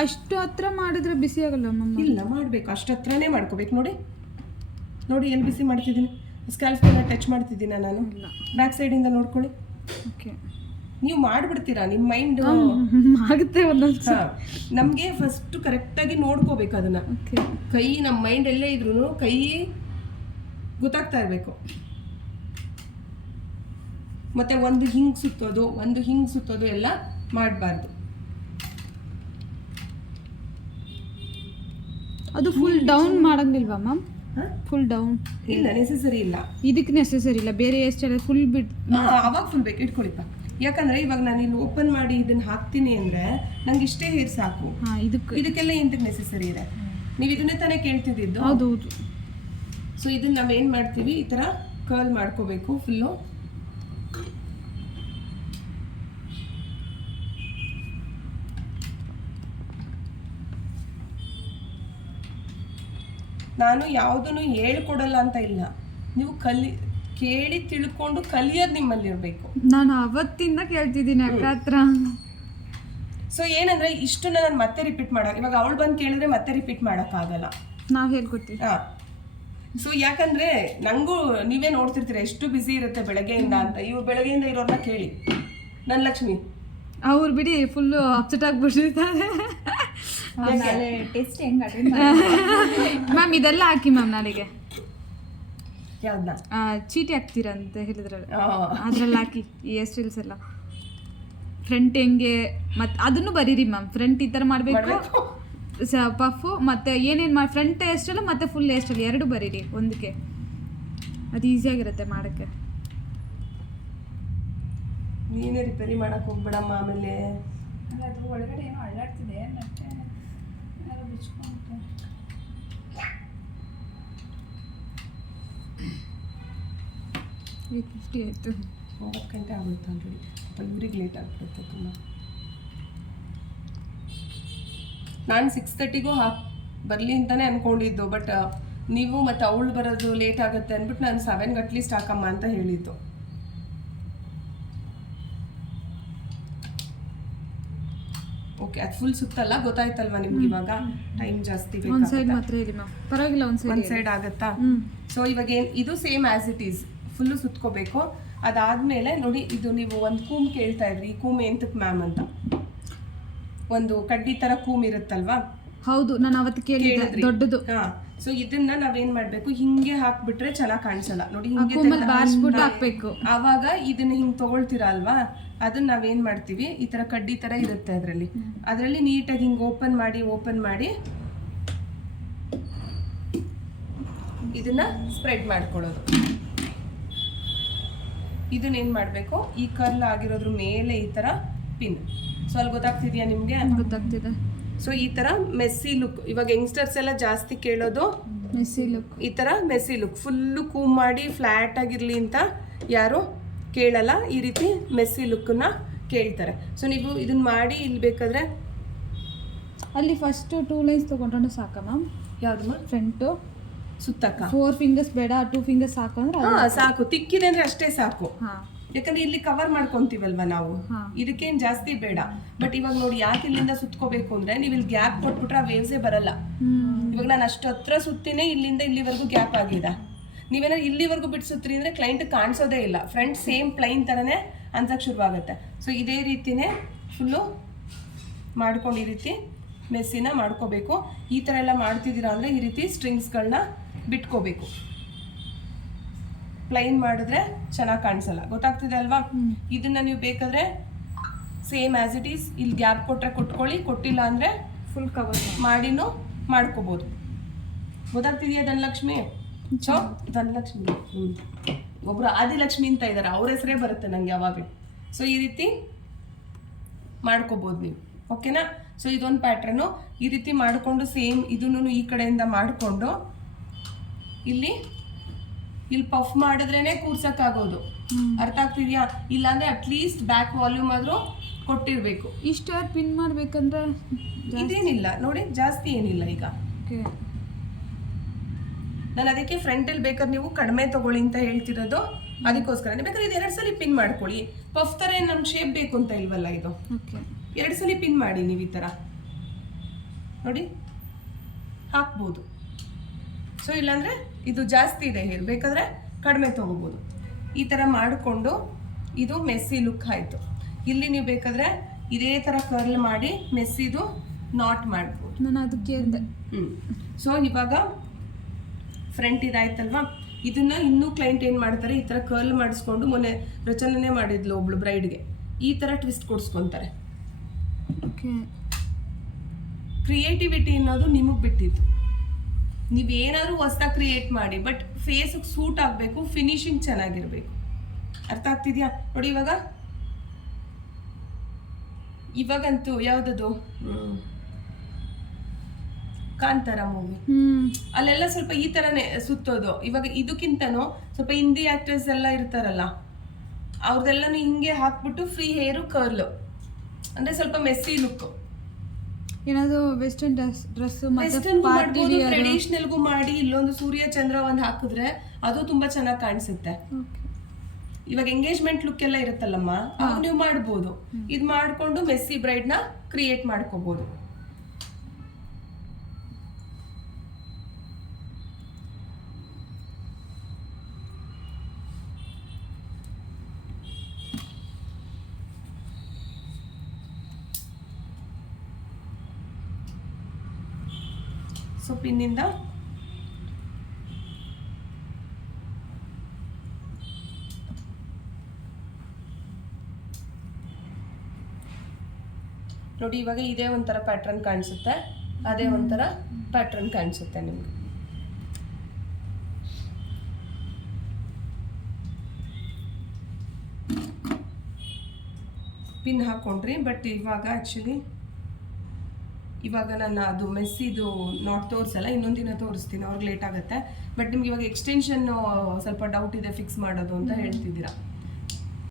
ಅಷ್ಟು ಹತ್ರ ಮಾಡಿದ್ರೆ ಬಿಸಿ ಆಗಲ್ಲ ಮಮ್ಮ? ಇಲ್ಲ, ಮಾಡಬೇಕು, ಅಷ್ಟು ಹತ್ರನೇ ಮಾಡ್ಕೋಬೇಕು. ನೋಡಿ ನೋಡಿ ಎಲ್ಲಿ ಬಿಸಿ ಮಾಡ್ತಿದ್ದೀನಿ, ಸ್ಕ್ಯಾಲ್ಫ್ಗೆಲ್ಲ ಟಚ್ ಮಾಡ್ತಿದ್ದೀನ ನಾನು. ಬ್ಯಾಕ್ ಸೈಡಿಂದ ನೋಡ್ಕೊಳ್ಳಿ. ಓಕೆ, ನೀವು ಮಾಡಿಬಿಡ್ತೀರಾ, ನಿಮ್ಮ ಮೈಂಡ್ ಆಗುತ್ತೆ ಒಂದೊಂದು. ನಮಗೆ ಫಸ್ಟ್ ಕರೆಕ್ಟಾಗಿ ನೋಡ್ಕೋಬೇಕು ಅದನ್ನ. ಕೈ ನಮ್ಮ ಮೈಂಡ್ ಎಲ್ಲೇ ಇದ್ರು ಕೈ ಗೊತ್ತಾಗ್ತಾ ಇರಬೇಕು. ಮತ್ತೆ ಒಂದು ಹಿಂಗ್ ಸುತ್ತೋದು ಎಲ್ಲ ಮಾಡಬಾರ್ದು. ಅದು ಫುಲ್ ಡೌನ್ ಮಾಡಂಗಿಲ್ವಾ ಮ್ಯಾಮ್? ಫುಲ್ ಡೌನ್ ಇಲ್ಲ, ನೆಸೆಸರಿ ಇಲ್ಲ. ಇದಕ್ಕೆ ನೆಸೆಸರಿ ಇಲ್ಲ, ಬೇರೆ ಹೇರ್ ಸ್ಟೈಲ್ ಫುಲ್ ಅವಾಗ ಫುಲ್ ಬೇಕು, ಇಟ್ಕೊಳ್ಳಿಪ್ಪ. ಯಾಕಂದ್ರೆ ಇವಾಗ ನಾನು ಇಲ್ಲಿ ಓಪನ್ ಮಾಡಿ ಇದನ್ನ ಹಾಕ್ತೀನಿ ಅಂದ್ರೆ ನಂಗೆ ಇಷ್ಟೇ ಹೇರ್ ಸಾಕು. ಇದಕ್ಕೆಲ್ಲ ಎಂತಕ್ಕೆ ನೆಸೆಸರಿ ಇದೆ? ನೀವು ಇದನ್ನೇ ತಾನೇ ಕೇಳ್ತಿದ್ದು. ಹೌದು. ಸೊ ಇದನ್ನ ನಾವೇನ್ ಮಾಡ್ತೀವಿ, ಈ ತರ ಕರ್ಲ್ ಮಾಡ್ಕೋಬೇಕು ಫುಲ್ಲು. ನಾನು ಯಾವುದನ್ನು ಹೇಳ್ಕೊಡಲ್ಲ ಅಂತ ಇಲ್ಲ, ನೀವು ಕೇಳಿ ತಿಳ್ಕೊಂಡು ಕಲಿಯೋದು ನಿಮ್ಮಲ್ಲಿ ಇರಬೇಕು. ನಾನು ಅವತ್ತಿಂದ ಕೇಳ್ತಿದ್ದೀನಿ ಅಕ್ಕ ಹತ್ರ. ಸೊ ಏನಂದ್ರೆ ಇಷ್ಟನ್ನ ನಾನು ಮತ್ತೆ ರಿಪೀಟ್ ಮಾಡಕ್, ಇವಾಗ ಅವಳು ಬಂದು ಕೇಳಿದ್ರೆ ಮತ್ತೆ ರಿಪೀಟ್ ಮಾಡೋಕ್ಕಾಗಲ್ಲ, ನಾವು ಹೇಳ್ಕೊಡ್ತೀವಿ. ಸೊ ಯಾಕಂದ್ರೆ ನಂಗೂ ನೀವೇ ನೋಡ್ತಿರ್ತೀರ ಎಷ್ಟು ಬ್ಯುಸಿ ಇರುತ್ತೆ ಬೆಳಗ್ಗೆಯಿಂದ ಅಂತ. ಇವ್ರು ಬೆಳಗ್ಗೆಯಿಂದ ಇರೋರ್ನ ಕೇಳಿ. ನನ್ನ ಲಕ್ಷ್ಮಿ ಅವ್ರು ಬಿಡಿ ಫುಲ್ಲು ಅಪ್ಸೆಟ್ ಆಗಿಬಿಟ್ಟಿರ್ತಾರೆ. ಮ್ಯಾಮ್ ಇದೆಲ್ಲ ಹಾಕಿ ಮ್ಯಾಮ್ ನಾಳೆಗೆ. ಯಾವ್ದನ್ನ? ಚೀಟಿ ಹಾಕ್ತೀರಾ ಅಂತ ಹೇಳಿದ್ರಲ್ಲ, ಅದ್ರಲ್ಲಿ ಹಾಕಿ ಈ ಹೇರ್ ಸ್ಟೈಲ್ಸ್ ಎಲ್ಲ. ಫ್ರಂಟ್ ಹೆಂಗೆ ಮತ್ತೆ ಅದನ್ನು ಬರೀರಿ ಮ್ಯಾಮ್. ಫ್ರಂಟ್ ಈ ಥರ ಮಾಡಬೇಕು, ಪಫು ಮತ್ತೆ ಏನೇನು ಮಾಡಿ ಫ್ರಂಟ್ ಹೇರ್ ಸ್ಟೈಲು ಮತ್ತು ಫುಲ್ ಹೇರ್ ಸ್ಟೈಲ್ ಎರಡು ಬರೀರಿ ಒಂದಕ್ಕೆ. ಅದು ಈಸಿಯಾಗಿರುತ್ತೆ ಮಾಡೋಕ್ಕೆ. ನೀನೇ ರಿಪೇರಿ ಮಾಡಕ್ಕೆ ಹೋಗ್ಬೇಡಮ್ಮ. ಆಮೇಲೆ ಅದು ಒಳಗಡೆ ಏನೋ ಅಳ್ಳಾಡ್ತಿದೆ, ಮತ್ತೆ ಬಿಚ್ಕೊಂಡು 8:50 ಆಯಿತು. 9 ಗಂಟೆ ಆಗುತ್ತೆ ಆಲ್ರೆಡಿ. ಇವ್ರಿಗೆ ಲೇಟ್ ಆಗ್ಬಿಡುತ್ತೆ ತುಂಬ. ನಾನು 6:30ಗೂ ಬರಲಿ ಅಂತಲೇ ಅಂದ್ಕೊಂಡಿದ್ದು. ಬಟ್ ನೀವು ಮತ್ತು ಅವಳು ಬರೋದು ಲೇಟ್ ಆಗುತ್ತೆ ಅಂದ್ಬಿಟ್ಟು ನಾನು 7ಗೆ ಅಟ್ಲೀಸ್ಟ್ ಹಾಕಮ್ಮ ಅಂತ ಹೇಳಿದ್ದು. ಓಕೆ, ಅದು ಫುಲ್ ಸುತ್ತಲ್ಲ, ಗೊತ್ತಾಯ್ತಲ್ವಾ ನಿಮ್ಗೆ? ಇವಾಗ ಟೈಮ್ ಜಾಸ್ತಿ ಬೇಕು. ಒಂದು ಸೈಡ್ ಮಾತ್ರ ಹೇಳಿ ಮ್ಯಾಮ್, ಪರವಾಗಿಲ್ಲ. ಒಂದು ಸೈಡ್ ಆಗುತ್ತಾ? ಸೊ ಇವಾಗ ಇದು same as it is full ಸುತ್ಕೋಬೇಕು. ಅದಾದ್ಮೇಲೆ ನೋಡಿ, ಇದು ನೀವು ಒಂದು ಕೂಮ್ ಕೇಳ್ತಾ ಇದ್ರಿ. ಈ ಕೂಮ್ ಎಂತಕ್ಕೆ ಮ್ಯಾಮ್ ಅಂತ, ಒಂದು ಕಡ್ಡಿ ತರ ಕೂಮ್ ಇರುತ್ತಲ್ವಾ? ಹೌದು, ನಾನು ಅವತ್ತು ಕೇಳಿದ್ದೆ, ದೊಡ್ಡದು. ಸೊ ಇದನ್ನ ನಾವೇನ್ ಮಾಡ್ಬೇಕು, ಹಿಂಗೆ ಹಾಕ್ಬಿಟ್ರೆ ಚೆನ್ನಾಗಿ ಕಾಣಿಸಲ್ಲ. ನೋಡಿ, ಹಾಕ್ಬೇಕು. ಆವಾಗ ಇದನ್ನ ಹಿಂಗ್ ತಗೊಳ್ತೀರಾ ಅಲ್ವಾ, ಅದನ್ನ ನಾವೇನ್ ಮಾಡ್ತೀವಿ, ಈ ತರ ಕಡ್ಡಿ ತರ ಇರುತ್ತೆ ಅದ್ರಲ್ಲಿ ನೀಟಾಗಿ ಹಿಂಗ್ ಓಪನ್ ಮಾಡಿ ಇದನ್ನ ಸ್ಪ್ರೆಡ್ ಮಾಡ್ಕೊಳ್ಳೋದು. ಇದನ್ನ ಏನ್ ಮಾಡ್ಬೇಕು, ಈ ಕರ್ಲ್ ಆಗಿರೋದ್ರ ಮೇಲೆ ಈ ತರ ಪಿನ್. ಸೊ ಅಲ್ಲಿ ಗೊತ್ತಾಗ್ತಿದ್ಯಾ ನಿಮ್ಗೆ? ಗೊತ್ತಾಗ್ತಿದೆ. ಸೊ ಈ ತರ ಮೆಸ್ಸಿ ಲುಕ್, ಇವಾಗ ಯಂಗ್ಸ್ಟರ್ಸ್ ಎಲ್ಲ ಜಾಸ್ತಿ ಕೇಳೋದು ಮೆಸ್ಸಿ ಲುಕ್. ಈ ತರ ಮೆಸ್ಸಿ ಲುಕ್, ಫುಲ್ಲು ಕೂಮ್ ಮಾಡಿ ಫ್ಲಾಟ್ ಆಗಿರ್ಲಿ ಅಂತ ಯಾರು ಕೇಳಲ್ಲ. ಈ ರೀತಿ ಮೆಸ್ಸಿ ಲುಕ್ನ ಕೇಳ್ತಾರೆ. ಸೊ ನೀವು ಇದನ್ನ ಮಾಡಿ ಇಲ್ಲಿ ಬೇಕಾದ್ರೆ ಅಲ್ಲಿ ಫಸ್ಟ್ 2 ಲೈನ್ಸ್ ತಗೊಂಡ್ರೆ ಸಾಕ ಮ್ಯಾಮ್? ಯಾವ್ದಮ್ಮ? ಫ್ರಂಟು ಸುತ್ತಕ್ಕ 4 ಫಿಂಗರ್ಸ್ ಬೇಡ, 2 ಫಿಂಗರ್ಸ್ ಸಾಕು ಅಂದ್ರೆ ಸಾಕು. ತಿಕ್ಕಿದೆ ಅಂದ್ರೆ ಅಷ್ಟೇ ಸಾಕು. ಯಾಕಂದ್ರೆ ಇಲ್ಲಿ ಕವರ್ ಮಾಡ್ಕೊಂತೀವಲ್ವಾ ನಾವು, ಇದಕ್ಕೇನು ಜಾಸ್ತಿ ಬೇಡ. ಬಟ್ ಇವಾಗ ನೋಡಿ, ಯಾಕೆ ಇಲ್ಲಿಂದ ಸುತ್ಕೋಬೇಕು ಅಂದ್ರೆ, ನೀವು ಇಲ್ಲಿ ಗ್ಯಾಪ್ ಕೊಟ್ಬಿಟ್ರೆ ಆ ವೇವ್ಸೇ ಬರಲ್ಲ. ಇವಾಗ ನಾನು ಅಷ್ಟು ಹತ್ರ ಸುತ್ತಿನೇ ಇಲ್ಲಿಂದ ಇಲ್ಲಿವರೆಗೂ ಗ್ಯಾಪ್ ಆಗಿದೆ. ನೀವೇನೋ ಇಲ್ಲಿವರೆಗೂ ಬಿಟ್ಟು ಸುತ್ರಿ ಅಂದ್ರೆ ಕ್ಲೈಂಟ್ ಕಾಣಿಸೋದೇ ಇಲ್ಲ. ಫ್ರಂಟ್ ಸೇಮ್ ಪ್ಲೈನ್ ತರನೇ ಅನ್ಸಕ್ ಶುರುವಾಗುತ್ತೆ. ಸೊ ಇದೇ ರೀತಿನೇ ಫುಲ್ಲು ಮಾಡ್ಕೊಂಡು ಈ ರೀತಿ ಮೆಸ್ಸಿನ ಮಾಡ್ಕೋಬೇಕು. ಈ ಥರ ಎಲ್ಲ ಮಾಡ್ತಿದ್ದೀರಾ ಅಂದರೆ ಈ ರೀತಿ ಸ್ಟ್ರಿಂಗ್ಸ್ಗಳನ್ನ ಬಿಟ್ಕೋಬೇಕು. ಪ್ಲೈನ್ ಮಾಡಿದ್ರೆ ಚೆನ್ನಾಗಿ ಕಾಣಿಸಲ್ಲ, ಗೊತ್ತಾಗ್ತಿದೆ ಅಲ್ವಾ? ಇದನ್ನ ನೀವು ಬೇಕಾದ್ರೆ ಸೇಮ್ ಆಸ್ ಇಟ್ ಈಸ್ ಇಲ್ಲಿ ಗ್ಯಾಪ್ ಕೊಟ್ಟರೆ ಕೊಟ್ಕೊಳ್ಳಿ, ಕೊಟ್ಟಿಲ್ಲ ಅಂದರೆ ಫುಲ್ ಕವರ್ ಮಾಡಿನೂ ಮಾಡ್ಕೋಬೋದು. ಗೊತ್ತಾಗ್ತಿದೆಯಾ ಧನಲಕ್ಷ್ಮಿ? ಸೊ ಧನಲಕ್ಷ್ಮಿ ಒಬ್ರು ಆದಿಲಕ್ಷ್ಮಿ ಅಂತ ಇದ್ದಾರೆ, ಅವ್ರ ಹೆಸರೇ ಬರುತ್ತೆ ನಂಗೆ ಯಾವಾಗಲೂ. ಸೊ ಈ ರೀತಿ ಮಾಡ್ಕೋಬೋದು ನೀವು, ಓಕೆನಾ? ಸೊ ಇದೊಂದು ಪ್ಯಾಟ್ರನ್ನು ಈ ರೀತಿ ಮಾಡಿಕೊಂಡು ಸೇಮ್ ಇದನ್ನು ಈ ಕಡೆಯಿಂದ ಮಾಡಿಕೊಂಡು ಇಲ್ಲಿ ಪಫ್ ಮಾಡಿದ್ರೇನೆ ಕೂರ್ಸಕ್ಕಾಗೋದು. ಅರ್ಥ ಆಗ್ತಿದ್ಯಾ? ಇಲ್ಲಾಂದ್ರೆ ಅಟ್ಲೀಸ್ಟ್ ಬ್ಯಾಕ್ ವಾಲ್ಯೂಮ್ ಆದ್ರೂ ಕೊಟ್ಟಿರ್ಬೇಕು. ಇಷ್ಟ ಪಿನ್ ಮಾಡ್ಬೇಕಂದ್ರೆ ಇದೇನಿಲ್ಲ ನೋಡಿ, ಜಾಸ್ತಿ ಏನಿಲ್ಲ. ಈಗ ನಾನು ಅದಕ್ಕೆ ಫ್ರಂಟಲ್ಲಿ ಬೇಕಾದ್ರೆ ನೀವು ಕಡಿಮೆ ತಗೊಳ್ಳಿ ಅಂತ ಹೇಳ್ತಿರೋದು ಅದಕ್ಕೋಸ್ಕರ. ಬೇಕಾದ್ರೆ ಇದು 2 ಸಲ ಪಿನ್ ಮಾಡ್ಕೊಳ್ಳಿ. ಪಫ್ ತರ ನಮ್ಗೆ ಶೇಪ್ ಬೇಕು ಅಂತ ಇಲ್ವಲ್ಲ, ಇದು 2 ಸಲ ಪಿನ್ ಮಾಡಿ ನೀವು ಈ ತರ. ನೋಡಿ ಹಾಕ್ಬೋದು. ಸೊ ಇಲ್ಲಾಂದರೆ ಇದು ಜಾಸ್ತಿ ಇದೆ ಹೇರ್, ಬೇಕಾದರೆ ಕಡಿಮೆ ತೊಗೋಬೋದು. ಈ ಥರ ಮಾಡಿಕೊಂಡು ಇದು ಮೆಸ್ಸಿ ಲುಕ್ ಆಯಿತು. ಇಲ್ಲಿ ನೀವು ಬೇಕಾದರೆ ಇದೇ ಥರ ಕರ್ಲ್ ಮಾಡಿ ಮೆಸ್ಸಿದು ನಾಟ್ ಮಾಡ್ಬೋದು. ನಾನು ಅದಕ್ಕೆ ಕೇಳಿದೆ. ಸೊ ಇವಾಗ ಫ್ರಂಟ್ ಇದಾಯ್ತಲ್ವಾ, ಇದನ್ನ ಇನ್ನೂ ಕ್ಲೈಂಟ್ ಏನು ಮಾಡ್ತಾರೆ, ಈ ಥರ ಕರ್ಲ್ ಮಾಡಿಸ್ಕೊಂಡು ಮೊನ್ನೆ ರಚನೆ ಮಾಡಿದ್ಲು ಒಬ್ಳು ಬ್ರೈಡ್ಗೆ, ಈ ಥರ ಟ್ವಿಸ್ಟ್ ಕೊಡಿಸ್ಕೊತಾರೆ. ಓಕೆ, ಕ್ರಿಯೇಟಿವಿಟಿ ಅನ್ನೋದು ನಿಮಗೆ ಬಿಟ್ಟಿತ್ತು. ನೀವೇನಾದ್ರೂ ಹೊಸ್ದಾಗಿ ಕ್ರಿಯೇಟ್ ಮಾಡಿ, ಬಟ್ ಫೇಸ್ಗೆ ಸೂಟ್ ಆಗಬೇಕು, ಫಿನಿಶಿಂಗ್ ಚೆನ್ನಾಗಿರ್ಬೇಕು. ಅರ್ಥ ಆಗ್ತಿದ್ಯಾ? ನೋಡಿ ಇವಾಗಂತೂ ಯಾವುದದು ಕಾಂತಾರ ಮೂವಿ, ಅಲ್ಲೆಲ್ಲ ಸ್ವಲ್ಪ ಈ ಥರನೇ ಸುತ್ತೋದು. ಇವಾಗ ಇದಕ್ಕಿಂತನೂ ಸ್ವಲ್ಪ ಹಿಂದಿ ಆಕ್ಟರ್ಸ್ ಎಲ್ಲ ಇರ್ತಾರಲ್ಲ, ಅವ್ರದ್ದೆಲ್ಲನೂ ಹಿಂಗೆ ಹಾಕ್ಬಿಟ್ಟು ಫ್ರೀ ಹೇರು ಕರ್ಲು, ಅಂದರೆ ಸ್ವಲ್ಪ ಮೆಸ್ಸಿ ಲುಕ್. ಏನಾದ್ರು ವೆಸ್ಟರ್ನ್ ಡ್ರೆಸ್ ಟ್ರೆಡಿಷನಲ್ಗೂ ಮಾಡಿ ಇಲ್ಲೊಂದು ಸೂರ್ಯ ಚಂದ್ರ ಒಂದು ಹಾಕಿದ್ರೆ ಅದು ತುಂಬಾ ಚೆನ್ನಾಗಿ ಕಾಣಿಸುತ್ತೆ. ಇವಾಗ ಎಂಗೇಜ್ಮೆಂಟ್ ಲುಕ್ ಎಲ್ಲ ಇರುತ್ತಲ್ಲಮ್ಮ, ಅವಾಗ ನೀವು ಮಾಡ್ಬೋದು. ಇದು ಮಾಡ್ಕೊಂಡು ಮೆಸ್ಸಿ ಬ್ರೈಡ್ ನ ಕ್ರಿಯೇಟ್ ಮಾಡ್ಕೋಬಹುದು. ಸೊ ಪಿನ್ನಿಂದ ನೋಡಿ, ಇವಾಗ ಇದೇ ಒಂಥರ ಪ್ಯಾಟ್ರನ್ ಕಾಣಿಸುತ್ತೆ, ಅದೇ ಒಂಥರ ಪ್ಯಾಟ್ರನ್ ಕಾಣಿಸುತ್ತೆ ನಿಮ್ಗೆ. ಪಿನ್ ಹಾಕೊಂಡ್ರಿ. ಬಟ್ ಇವಾಗ ಆ್ಯಕ್ಚುಲಿ ಇವಾಗ ನಾನು ಅದು ಮೆಸ್ಸಿದು ನಾಟ್ ತೋರಿಸಲ್ಲ, ಇನ್ನೊಂದಿನ ತೋರಿಸ್ತೀನಿ, ಅವ್ರಿಗೆ ಲೇಟ್ ಆಗುತ್ತೆ. ಬಟ್ ನಿಮ್ಗೆ ಇವಾಗ ಎಕ್ಸ್ಟೆನ್ಷನ್ ಸ್ವಲ್ಪ ಡೌಟ್ ಇದೆ ಫಿಕ್ಸ್ ಮಾಡೋದು ಅಂತ ಹೇಳ್ತಿದ್ದೀರಾ.